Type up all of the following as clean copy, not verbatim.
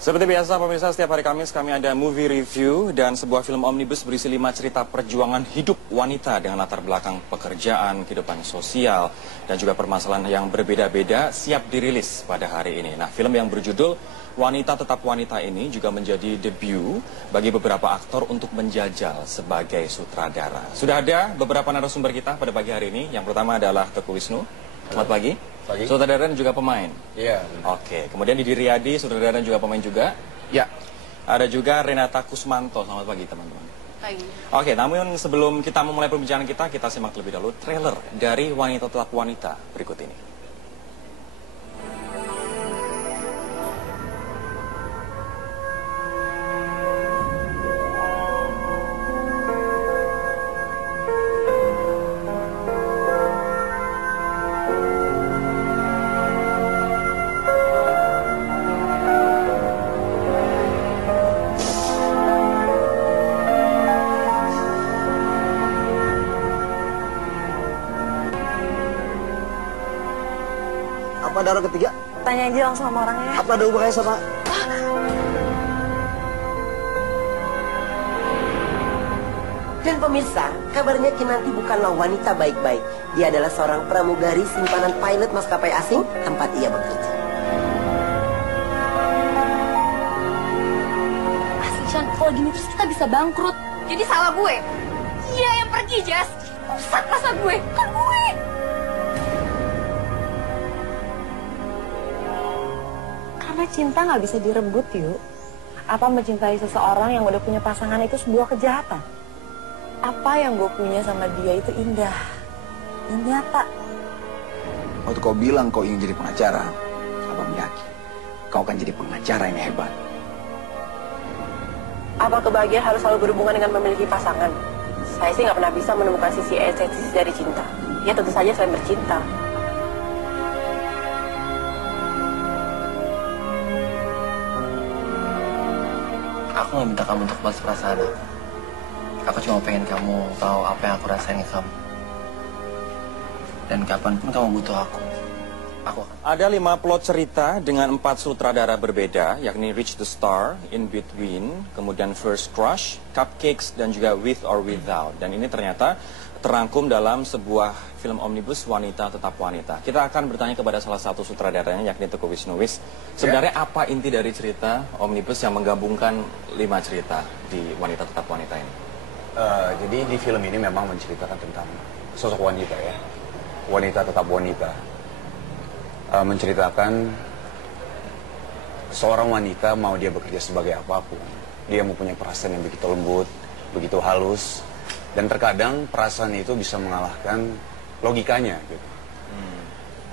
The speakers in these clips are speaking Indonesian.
Seperti biasa pemirsa, setiap hari Kamis kami ada movie review dan sebuah film omnibus berisi 5 cerita perjuangan hidup wanita dengan latar belakang pekerjaan, kehidupan sosial, dan juga permasalahan yang berbeda-beda siap dirilis pada hari ini. Nah, film yang berjudul Wanita Tetap Wanita ini juga menjadi debut bagi beberapa aktor untuk menjajal sebagai sutradara. Sudah ada beberapa narasumber kita pada pagi hari ini. Yang pertama adalah Teguh Wisnu. Selamat pagi. Pagi. Sutradara dan juga pemain. Iya. Oke, kemudian Didi Riyadi, sutradara dan juga pemain juga. Ya. Ada juga Renata Kusmanto. Selamat pagi teman-teman. Pagi. Oke, namun sebelum kita memulai perbincangan kita simak terlebih dahulu trailer dari Wanita Tetap Wanita berikut ini. Apa ada orang ketiga? Tanya aja langsung sama orangnya. Apa ada hubungannya sama... Dan pemirsa, kabarnya Kinanti bukanlah wanita baik-baik. Dia adalah seorang pramugari simpanan pilot maskapai asing tempat ia bekerja. Chan, kalau gini terus kita bisa bangkrut. Jadi salah gue. Iya yang pergi, Jas. Pusat masa gue, kan gue. Karena cinta nggak bisa direbut, yuk. Apa mencintai seseorang yang udah punya pasangan itu sebuah kejahatan? Apa yang gue punya sama dia itu indah. Ini nyata. Waktu kau bilang kau ingin jadi pengacara, Abang yakin kau akan jadi pengacara yang hebat. Apa kebahagiaan harus selalu berhubungan dengan memiliki pasangan? Saya sih nggak pernah bisa menemukan sisi estetis dari cinta. Ya tentu saja selain bercinta. Aku nggak minta kamu untuk balas perasaan aku. Aku cuma pengen kamu tahu apa yang aku rasain ke kamu. Dan kapanpun kamu butuh aku akan. Ada 5 plot cerita dengan 4 sutradara berbeda, yakni Reach the Star, In Between, kemudian First Crush, Cupcakes, dan juga With or Without. Dan ini ternyata terangkum dalam sebuah film omnibus Wanita Tetap Wanita. Kita akan bertanya kepada salah satu sutradaranya, yakni Teguh Wisnu. Sebenarnya apa inti dari cerita omnibus yang menggabungkan 5 cerita di Wanita Tetap Wanita ini? Jadi di film ini memang menceritakan tentang sosok wanita ya. Wanita tetap wanita. Menceritakan seorang wanita mau dia bekerja sebagai apapun. Dia mempunyai perasaan yang begitu lembut, begitu halus. Dan terkadang perasaan itu bisa mengalahkan logikanya gitu.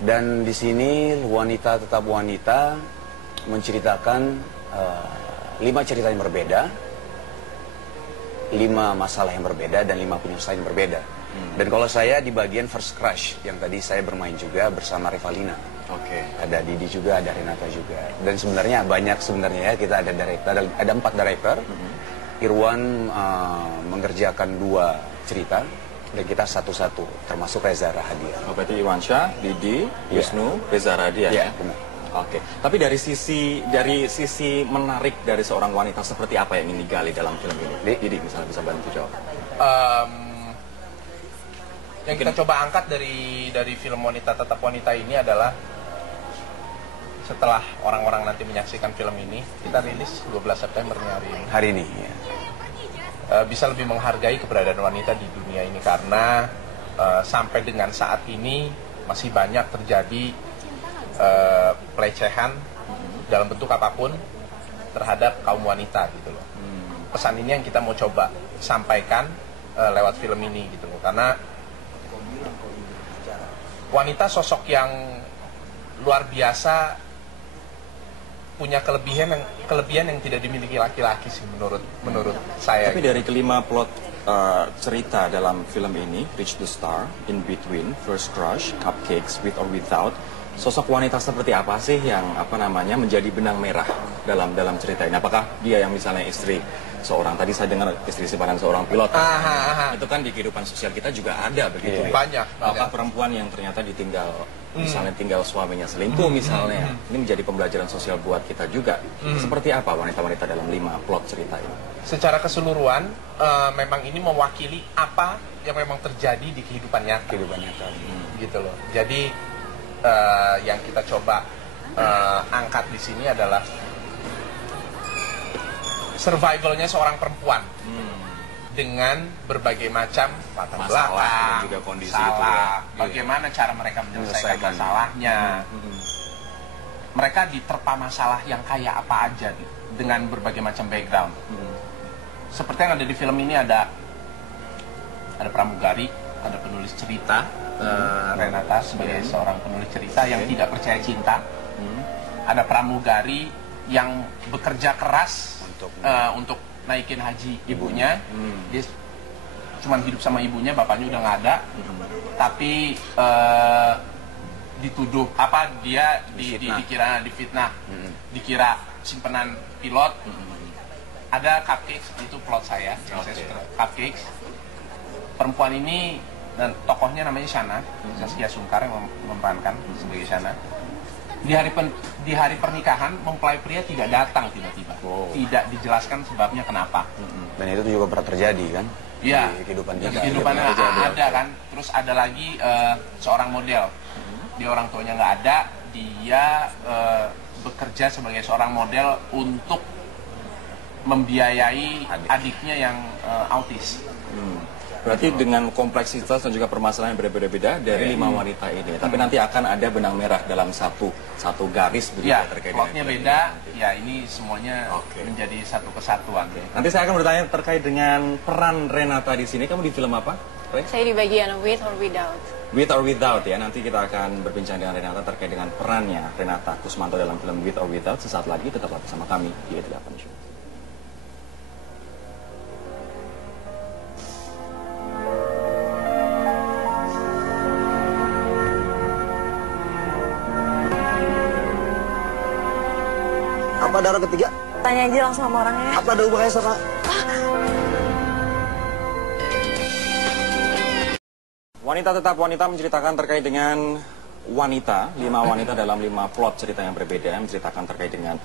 Dan di sini Wanita Tetap Wanita menceritakan 5 cerita yang berbeda, 5 masalah yang berbeda, dan 5 penyelesaian yang berbeda. Dan kalau saya di bagian First Crush, yang tadi saya bermain juga bersama Revalina. Oke. Ada Didi juga, ada Renata juga. Dan sebenarnya banyak sebenarnya ya, kita ada director, ada 4 director. Irwan mengerjakan 2 cerita, dan kita satu-satu, termasuk Reza Rahadian. Oh, berarti Iwansyah, Didi, Wisnu, Reza Radian. Iya, benar. Oke, tapi dari sisi menarik dari seorang wanita seperti apa yang ingin digali dalam film ini? Didi misalnya bisa bantu jawab. Yang kita coba angkat dari film Wanita Tetap Wanita ini adalah setelah orang-orang nanti menyaksikan film ini, kita rilis 12 September hari ini. Hari ini, ya. Bisa lebih menghargai keberadaan wanita di dunia ini karena sampai dengan saat ini masih banyak terjadi pelecehan dalam bentuk apapun terhadap kaum wanita gitu loh. Pesan ini yang kita mau coba sampaikan lewat film ini gitu loh, karena wanita sosok yang luar biasa, punya kelebihan yang tidak dimiliki laki-laki sih menurut saya. Tapi gitu. dari kelima plot cerita dalam film ini, Reach the Star, In Between, First Crush, Cupcakes, With or Without, sosok wanita seperti apa sih yang menjadi benang merah dalam cerita ini? Apakah dia yang misalnya istri seorang, tadi saya dengar istri simpanan seorang pilot, itu kan di kehidupan sosial kita juga ada begitu ya? Banyak. Apakah perempuan yang ternyata ditinggal, misalnya tinggal suaminya selingkuh misalnya, ini menjadi pembelajaran sosial buat kita juga. Seperti apa wanita-wanita dalam 5 plot cerita ini? Secara keseluruhan, memang ini mewakili apa yang memang terjadi di kehidupan nyata. Gitu loh. Jadi yang kita coba angkat di sini adalah survivalnya seorang perempuan dengan berbagai macam latar belakang, dan juga kondisi salah, itu ya. bagaimana cara mereka menyelesaikan masalahnya. Mereka diterpa masalah yang kayak apa aja gitu, dengan berbagai macam background. Seperti yang ada di film ini ada pramugari, ada penulis cerita, Renata sebagai seorang penulis cerita yang tidak percaya cinta. Ada pramugari yang bekerja keras untuk naikin haji ibunya. Dia cuma hidup sama ibunya, bapaknya udah nggak ada. Tapi dituduh dia difitnah, dikira simpenan pilot. Ada Cupcakes, itu plot saya suka Cupcakes. Perempuan ini dan tokohnya namanya Shana, Zaskia Sungkar yang memerankan sebagai Shana. Di hari pernikahan, mempelai pria tidak datang tiba-tiba. Tidak dijelaskan sebabnya kenapa. Dan itu juga pernah terjadi kan? Iya. Di kehidupan Di kita. kehidupan ada kan. Terus ada lagi seorang model. Dia orang tuanya nggak ada. Dia bekerja sebagai seorang model untuk membiayai adiknya yang autis. Berarti dengan kompleksitas dan juga permasalahan yang berbeda-beda dari 5 wanita ini. Tapi nanti akan ada benang merah dalam satu garis begitu Ya, terkait plotnya dengan beda. Ya, ini semuanya menjadi satu kesatuan. Nanti saya akan bertanya terkait dengan peran Renata di sini. Kamu di film apa, Re? Saya di bagian With or Without. With or Without ya. Nanti kita akan berbincang dengan Renata terkait dengan perannya Renata Kusmanto dalam film With or Without. Sesaat lagi tetaplah bersama kami di E8 Show. Apa ada orang ketiga? Tanya aja langsung sama orangnya. Apa ada hubungannya sama... Wanita Tetap Wanita menceritakan terkait dengan wanita, 5 wanita dalam 5 plot cerita yang berbeda, menceritakan terkait dengan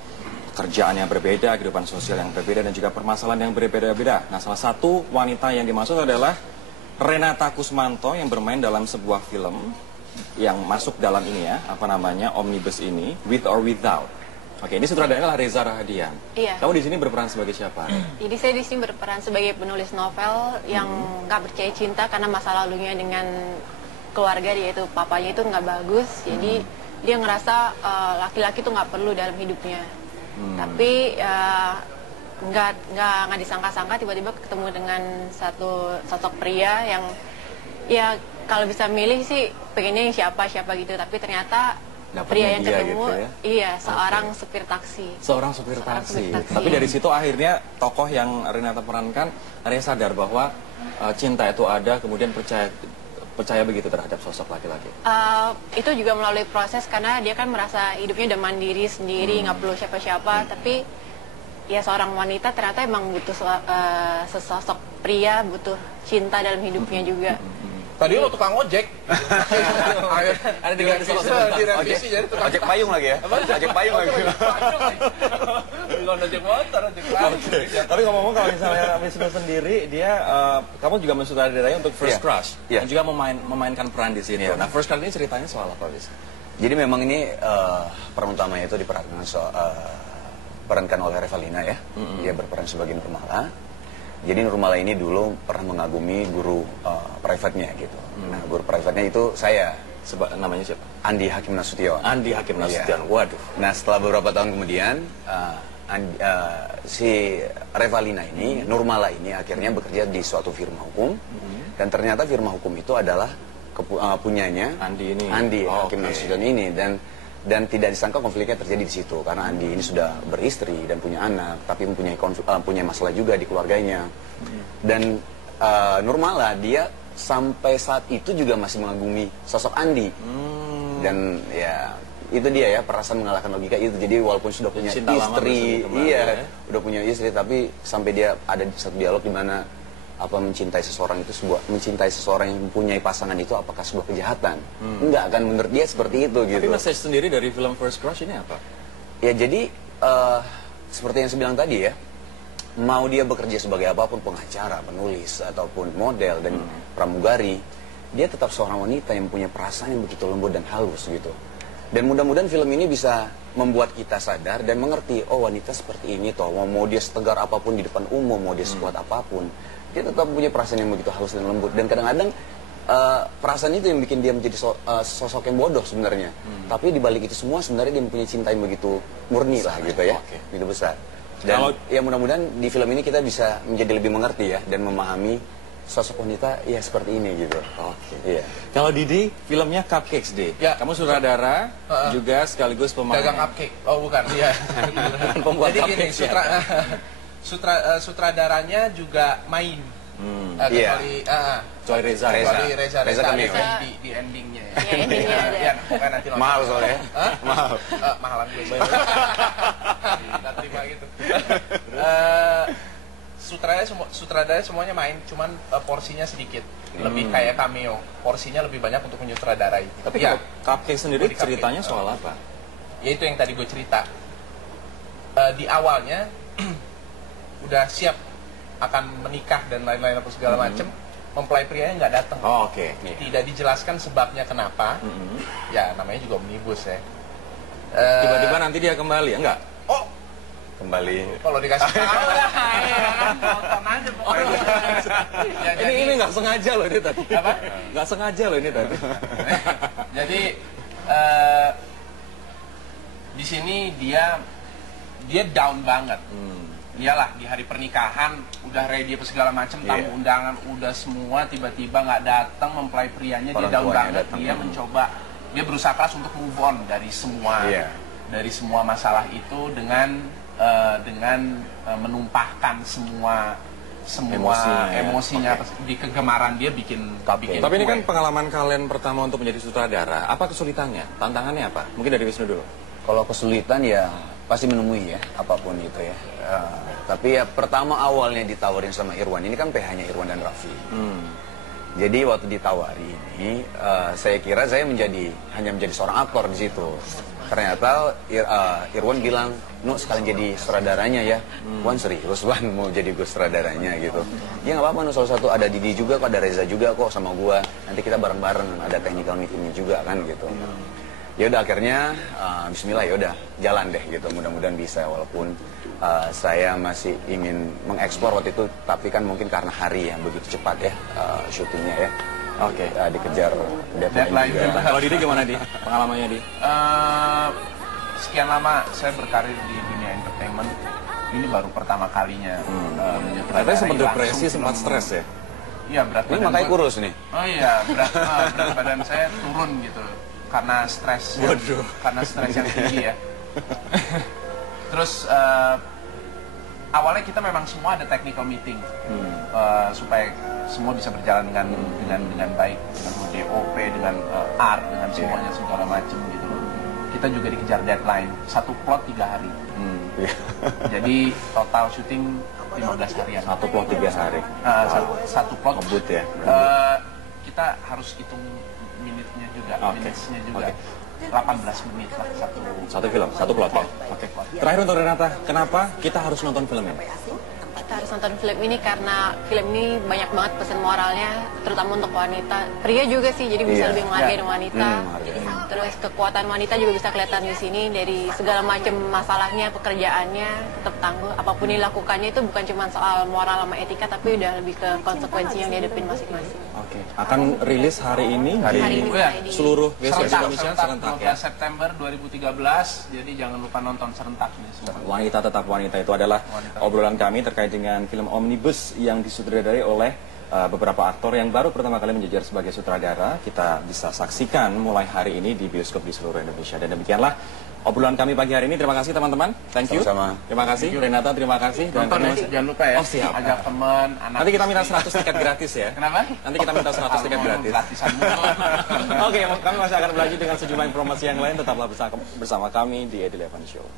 pekerjaan yang berbeda, kehidupan sosial yang berbeda, dan juga permasalahan yang berbeda-beda. Nah, salah satu wanita yang dimaksud adalah Renata Kusmanto yang bermain dalam sebuah film yang masuk dalam ini ya, Omnibus ini, With or Without. Oke, ini sutradaranya adalah Reza Rahadian. Iya. Kamu di sini berperan sebagai siapa? Jadi saya di sini berperan sebagai penulis novel yang nggak percaya cinta karena masa lalunya dengan keluarga dia itu papanya itu nggak bagus. Jadi dia ngerasa laki-laki tuh nggak perlu dalam hidupnya. Tapi nggak disangka-sangka tiba-tiba ketemu dengan satu sosok pria yang ya kalau bisa milih sih pengennya yang siapa gitu. Tapi ternyata pria yang ketemu, gitu ya? Iya, seorang supir taksi. Seorang supir taksi. Tapi dari situ akhirnya tokoh yang Renata perankan akhirnya sadar bahwa cinta itu ada, kemudian percaya begitu terhadap sosok laki-laki. Itu juga melalui proses karena dia kan merasa hidupnya udah mandiri sendiri, nggak perlu siapa-siapa. Tapi ya seorang wanita ternyata emang butuh sesosok pria, butuh cinta dalam hidupnya juga. Tadi lo tukang ojek. Ada di direvisi jadi tukang Ojek payung lagi ya? Ojek payung lagi. Bukan ojek motor, ojek payung. Tapi ngomong-ngomong kalau misalnya Wisnu sendiri, dia kamu juga mensutradarai untuk First Crush, dan juga memainkan peran di sini. Nah, First Crush ini ceritanya soal apa, Wisnu? Jadi memang ini peran utamanya itu diperankan oleh Revalina ya. Dia berperan sebagai Nurmala. Jadi Nurmala ini dulu pernah mengagumi guru private-nya gitu. Nah, guru private-nya itu saya. Namanya siapa? Andi Hakim Nasution. Andi Hakim Nasution, waduh. Nah, setelah beberapa tahun kemudian, si Revalina ini, Nurmala ini akhirnya bekerja di suatu firma hukum. Dan ternyata firma hukum itu adalah punyanya Andi ini. Andi Hakim Nasution ini. Dan tidak disangka konfliknya terjadi di situ karena Andi ini sudah beristri dan punya anak, tapi punya masalah juga di keluarganya. Dan Nurmala dia sampai saat itu juga masih mengagumi sosok Andi. Dan ya itu dia ya, perasaan mengalahkan logika itu. Jadi walaupun sudah punya Cinta istri, kembali, ya. udah punya istri, tapi sampai dia ada di satu dialog di mana mencintai seseorang yang mempunyai pasangan itu apakah sebuah kejahatan? Enggak kan, menurut dia seperti itu gitu. Tapi message sendiri dari film First Crush ini apa? Ya jadi seperti yang saya bilang tadi ya, mau dia bekerja sebagai apapun, pengacara, penulis ataupun model dan pramugari, dia tetap seorang wanita yang punya perasaan yang begitu lembut dan halus gitu. Dan mudah-mudahan film ini bisa membuat kita sadar dan mengerti, oh wanita seperti ini toh, mau dia setegar apapun di depan umum, mau dia sekuat apapun, dia tetap punya perasaan yang begitu halus dan lembut. Dan kadang-kadang perasaan itu yang bikin dia menjadi sosok yang bodoh sebenarnya. Tapi dibalik itu semua sebenarnya dia mempunyai cinta yang begitu murni lah gitu ya, begitu besar. Dan ya mudah-mudahan di film ini kita bisa menjadi lebih mengerti ya dan memahami sosok wanita ya seperti ini gitu. Iya. Kalau Didi, filmnya Cupcakes Day. Ya. Kamu sutradara juga sekaligus pemain. Dagang cupcake. Oh bukan, iya. Bukan pembuat Jadi gini, cupcakes sutradaranya juga main. Iya. Kecuali Reza. Reza cameo ya? Di endingnya ya. Ya, endingnya ada. Ya, pokoknya nanti nonton. Mahal soalnya. Mahal. Mahalan gue. Nggak terima gitu. Sutradara semuanya main, cuman porsinya sedikit. Lebih kayak cameo. Porsinya lebih banyak untuk menyutradarai. Tapi kalau Cupcakes sendiri ceritanya soal apa? Ya itu yang tadi gue cerita. Di awalnya udah siap akan menikah dan lain-lain apa segala macem, mempelai prianya nggak datang. Oke. Tidak dijelaskan sebabnya kenapa. Ya namanya juga omnibus ya. Tiba-tiba nanti dia kembali, enggak? Oh, Kembali. kalau dikasih tahu ya, nonton aja pokoknya. Ya, Ini nggak sengaja loh ini tadi. Apa? Nggak sengaja loh ini tadi. Jadi di sini dia down banget. Iyalah di hari pernikahan udah ready apa segala macam, tamu undangan udah semua, tiba-tiba nggak datang mempelai prianya, dia down banget. Dia mencoba, dia berusaha keras untuk move on dari semua masalah itu dengan menumpahkan semua emosinya di kegemaran dia bikin. Tapi ini kan pengalaman kalian pertama untuk menjadi sutradara. Apa kesulitannya? Tantangannya apa? Mungkin dari Wisnu dulu. Kalau kesulitan ya pasti menemui ya, apapun itu ya. Tapi ya pertama awalnya ditawarin sama Irwan, ini kan PH-nya Irwan dan Raffi. Jadi waktu ditawari ini, saya kira saya hanya menjadi seorang aktor di situ. Ternyata Irwan bilang, "Nu sekalian jadi sutradaranya ya." Wan serius Wan mau jadi gue sutradaranya gitu. Ya nggak apa-apa, Nu salah satu ada Didi juga kok, ada Reza juga kok sama gua. Nanti kita bareng-bareng, ada technical meeting juga kan gitu. Ya udah akhirnya Bismillah ya udah jalan deh gitu, mudah-mudahan bisa walaupun saya masih ingin mengeksplor waktu itu, tapi kan mungkin karena hari yang begitu cepat ya syutingnya ya. Oke. Dikejar deadline juga. Kalau Didi gimana Di? Pengalamannya Di? Sekian lama saya berkarir di dunia entertainment, ini baru pertama kalinya menyutradarai. Katanya sempat depresi, langsung sempat film. stres ya? Iya, berat Ini badan makanya gua- kurus nih. Oh iya, berat badan saya turun gitu karena stres. Waduh. Karena stres yang tinggi ya. Terus awalnya kita memang semua ada technical meeting supaya semua bisa berjalan dengan baik, dengan DOP, dengan art, dengan semuanya segala macam gitu. Kita juga dikejar deadline, satu plot 3 hari. Jadi total syuting 15 harian. Satu plot 3 hari. Satu plot. Ngebut ya. Kita harus hitung minitnya juga, minutesnya juga. Oke. 18 menit lah Satu film, satu plot ya. Oke. Terakhir untuk Renata, kenapa kita harus nonton film ini? Kita harus nonton film ini karena film ini banyak banget pesan moralnya, terutama untuk wanita. Pria juga sih, jadi bisa lebih menghargai wanita. Terus kekuatan wanita juga bisa kelihatan di sini dari segala macam masalahnya, pekerjaannya, tetap tangguh. Apapun dilakukannya itu bukan cuma soal moral sama etika, tapi udah lebih ke konsekuensi yang dihadapin masing-masing. Oke. Akan rilis hari ini Hari ini di seluruh website Indonesia serentak serentak ya. 12 September 2013, jadi jangan lupa nonton serentak nih semua. Wanita tetap wanita itu adalah obrolan kami terkait dengan film Omnibus yang disutradarai oleh beberapa aktor yang baru pertama kali menjajar sebagai sutradara kita bisa saksikan mulai hari ini di bioskop di seluruh Indonesia. Dan demikianlah obrolan kami pagi hari ini. Terima kasih teman-teman. Thank you. Sama-sama. Terima kasih. Renata, terima kasih. Nonton ya, jangan lupa ya. Oh, siap. Ajak teman, anak. Nanti kita minta 100 tiket gratis ya. Kenapa? Nanti kita minta 100 tiket gratis. Gratisan mulu. Oke, kami masih akan berlanjut dengan sejumlah informasi yang lain. Tetaplah bersama kami di Ed Eleven Show.